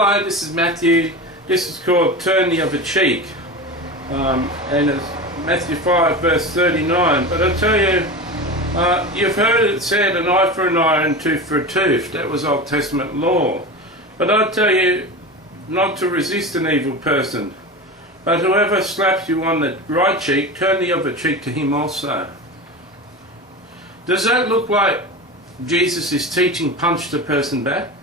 Hello, this is Matthew. This is called Turn the Other Cheek. And it's Matthew 5 verse 39. But I tell you, you've heard it said, an eye for an eye and tooth for a tooth. That was Old Testament law. But I tell you not to resist an evil person. But whoever slaps you on the right cheek, turn the other cheek to him also. Does that look like Jesus is teaching punch the person back?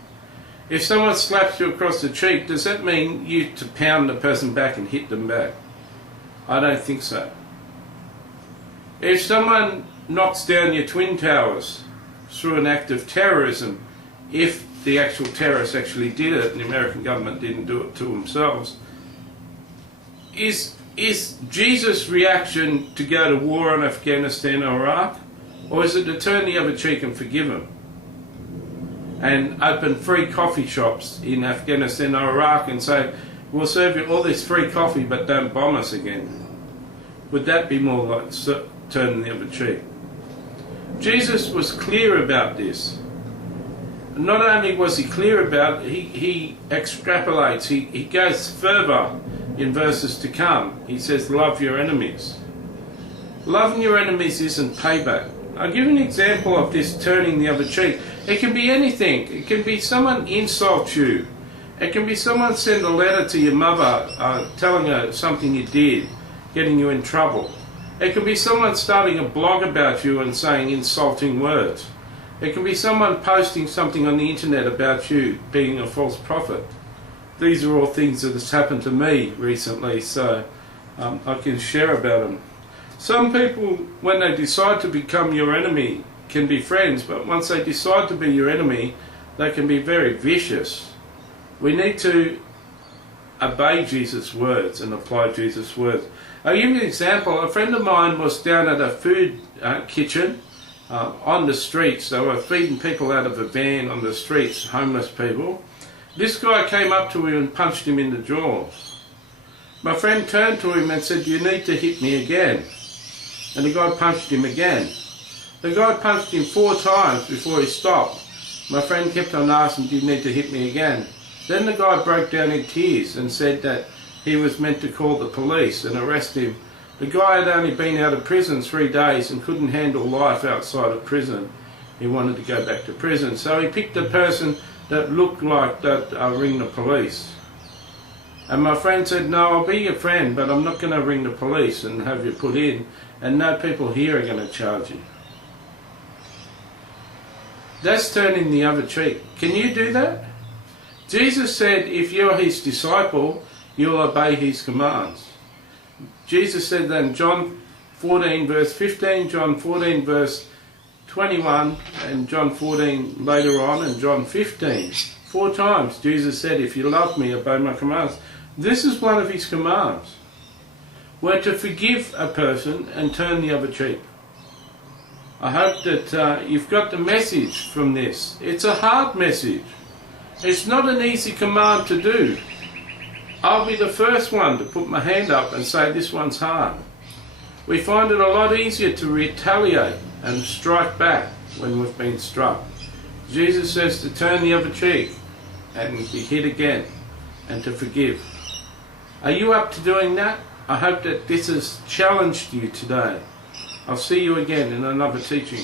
If someone slaps you across the cheek, does that mean you to pound the person back and hit them back? I don't think so. If someone knocks down your twin towers through an act of terrorism, if the actual terrorists actually did it and the American government didn't do it to themselves, is Jesus' reaction to go to war on Afghanistan or Iraq? Or is it to turn the other cheek and forgive them? And open free coffee shops in Afghanistan or Iraq and say, we'll serve you all this free coffee but don't bomb us again? Would that be more like turning the other cheek? Jesus was clear about this. Not only was he clear about it, he extrapolates, he goes further in verses to come. He says, love your enemies. Loving your enemies isn't payback. I'll give you an example of this turning the other cheek. It can be anything. It can be someone insults you. It can be someone send a letter to your mother telling her something you did, getting you in trouble. It can be someone starting a blog about you and saying insulting words. It can be someone posting something on the internet about you being a false prophet. These are all things that has happened to me recently, so I can share about them. Some people, when they decide to become your enemy, can be friends, but once they decide to be your enemy, they can be very vicious. We need to obey Jesus' words and apply Jesus' words. I'll give you an example. A friend of mine was down at a food kitchen on the streets. They were feeding people out of a van on the streets, homeless people. This guy came up to him and punched him in the jaw. My friend turned to him and said, you need to hit me again. And the guy punched him again. The guy punched him 4 times before he stopped. My friend kept on asking, do you need to hit me again? Then the guy broke down in tears and said that he was meant to call the police and arrest him. The guy had only been out of prison 3 days and couldn't handle life outside of prison. He wanted to go back to prison. So he picked a person that looked like that ring the police. And my friend said, no, I'll be your friend, but I'm not going to ring the police and have you put in, and no people here are going to charge you. That's turning the other cheek. Can you do that? Jesus said if you're his disciple, you'll obey his commands. Jesus said that in John 14 verse 15, John 14 verse 21, and John 14 later on, and John 15. 4 times Jesus said, if you love me, obey my commands. This is one of his commands. We're to forgive a person and turn the other cheek. I hope that you've got the message from this. It's a hard message. It's not an easy command to do. I'll be the first one to put my hand up and say this one's hard. We find it a lot easier to retaliate and strike back when we've been struck. Jesus says to turn the other cheek and be hit again and to forgive. Are you up to doing that? I hope that this has challenged you today. I'll see you again in another teaching.